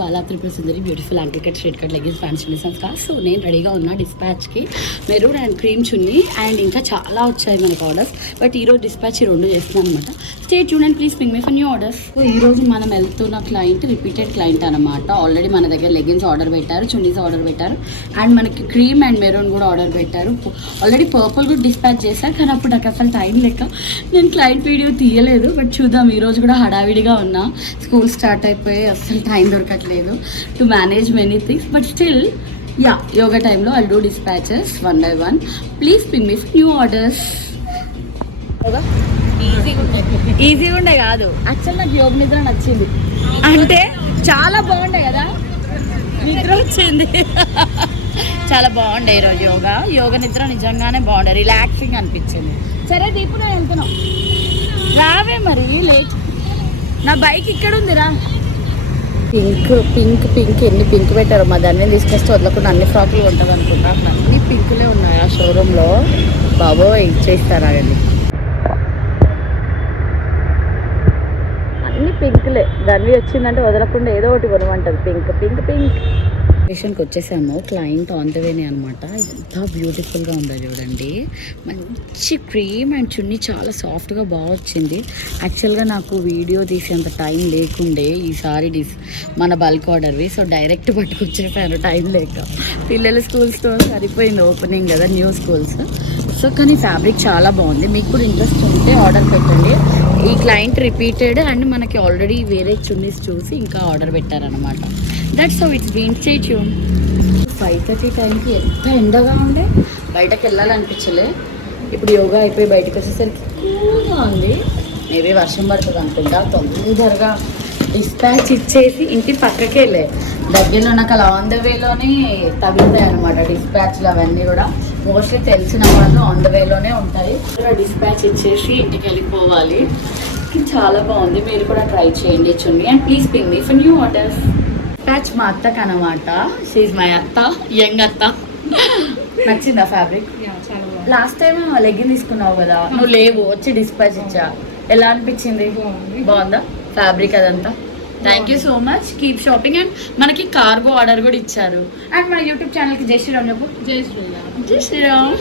Bala Tripura Sundari beautiful ankle cut straight cut leggings pants chunni. So నేను రెడీగా ఉన్నా డిస్పాచ్కి. Maroon and cream chunni and ఇంకా చాలా వచ్చాయి మనకు ఆర్డర్స్. బట్ ఈరోజు డిస్పాచ్ ఈ రెండు చేస్తున్నాను అనమాట. Stay tune and please ping me for new orders. So ఈరోజు మనం వెళ్తున్న క్లయింట్ రిపీటెడ్ క్లయింట్ అనమాట. ఆల్రెడీ మన దగ్గర లెగ్గిన్స్ ఆర్డర్ పెట్టారు, చున్నీస్ ఆర్డర్ పెట్టారు అండ్ మనకి క్రీమ్ అండ్ మెరూన్ కూడా ఆర్డర్ పెట్టారు. ఆల్రెడీ పర్పుల్ కూడా డిస్పాచ్ చేశారు, కానీ అప్పుడు నాకు అసలు టైం లేక నేను క్లయింట్ వీడియో తీయలేదు. బట్ చూద్దాం, ఈరోజు కూడా హడావిడిగా ఉన్నా. స్కూల్ స్టార్ట్ అయిపోయి అసలు టైం దొరకట్లేదు to manage many things. But still yoga టైంలో I'll do dispatches one by one. Please ping me for new orders. ఈజీగా ఉండే కాదు, యాక్చువల్ నాకు యోగ నిద్ర నచ్చింది. అంటే చాలా బాగుండే కదా, నిద్ర వచ్చింది. చాలా బాగుండే ఈరోజు యోగ నిద్ర నిజంగానే బాగుండే, రిలాక్సింగ్ అనిపించింది. సరే దీపు, నేను వెళ్తున్నాం, రావే మరి లేట్. నా బైక్ ఇక్కడ ఉందిరా. పింక్ పింక్ పింక్ ఎన్ని పింక్ పెట్టారు. మా దాన్ని తీసుకొస్తే వదలకుండా అన్ని ఫ్రాకులు ఉంటుంది అనుకుంటా. అన్ని పింకులే ఉన్నాయి ఆ షోరూంలో. బాబోయ్ ఇచ్చేస్తారా అండి, అన్ని పింక్లే. దాన్ని వచ్చిందంటే వదలకుండా ఏదో ఒకటి కొనమంటుంది. Pink pink pink. లొకేషన్కి వచ్చేసాము. క్లయింట్ ఆన్ ద వేనే అనమాట. ఎంత బ్యూటిఫుల్గా ఉందో చూడండి. మంచి క్రీమ్ అండ్ చున్నీ చాలా సాఫ్ట్గా బాగా వచ్చింది. యాక్చువల్గా నాకు వీడియో తీసేంత టైం లేకుండే ఈసారి మన బల్క్ ఆర్డర్వి. సో డైరెక్ట్ పట్టుకొచ్చేసాను టైం లేక. పిల్లల స్కూల్స్తో సరిపోయింది, ఓపెనింగ్ కదా, న్యూ స్కూల్స్. సో కానీ ఫ్యాబ్రిక్ చాలా బాగుంది. మీకు కూడా ఇంట్రెస్ట్ ఉంటే ఆర్డర్ పెట్టండి. ఈ క్లయింట్ రిపీటెడ్ అండ్ మనకి ఆల్రెడీ వేరే చున్నీస్ చూసి ఇంకా ఆర్డర్ పెట్టారనమాట. That's how it's been. Stay tune. 5:30 టైంకి ఎంత ఎండగా ఉండే, బయటకు వెళ్ళాలనిపించలే. ఇప్పుడు యోగా అయిపోయి బయటకు వచ్చేసరికి కూల్గా ఉంది. మేబీ వర్షం పడుతుంది అనుకుంటా. తొందరగా డిస్పాచ్ ఇచ్చేసి ఇంటి పక్కకే వెళ్ళే దగ్గరలో నాకు అలా ఆన్ ద వేలోనే తగులుతాయి అనమాట డిస్పాచ్లు. అవన్నీ కూడా మోస్ట్లీ తెలిసిన వాళ్ళు ఆన్ ద వేలోనే ఉంటాయి. డిస్పాచ్ ఇచ్చేసి ఇంటికి వెళ్ళిపోవాలి. చాలా బాగుంది, మీరు కూడా ట్రై చేయండి chunni. And please ping me for new orders. Dispatch మా అత్తకు అనమాట. షీజ్ మై అత్త, యంగ్ అత్త. నచ్చిందా ఫ్యాబ్రిక్? లాస్ట్ టైం లెగ్గిన్ తీసుకున్నావు కదా, నువ్వు లేవు, వచ్చి డిస్పాచ్ ఇచ్చా. ఎలా అనిపించింది? బాగుందా ఫ్యాబ్రిక్ అదంతా? Thank you so much. Keep shopping. And మనకి కార్గో ఆర్డర్ కూడా ఇచ్చారు. అండ్ మన యూట్యూబ్ ఛానల్కి జై శ్రీరామ్ చెప్పు. జై శ్రీరామ్. జై శ్రీరామ్.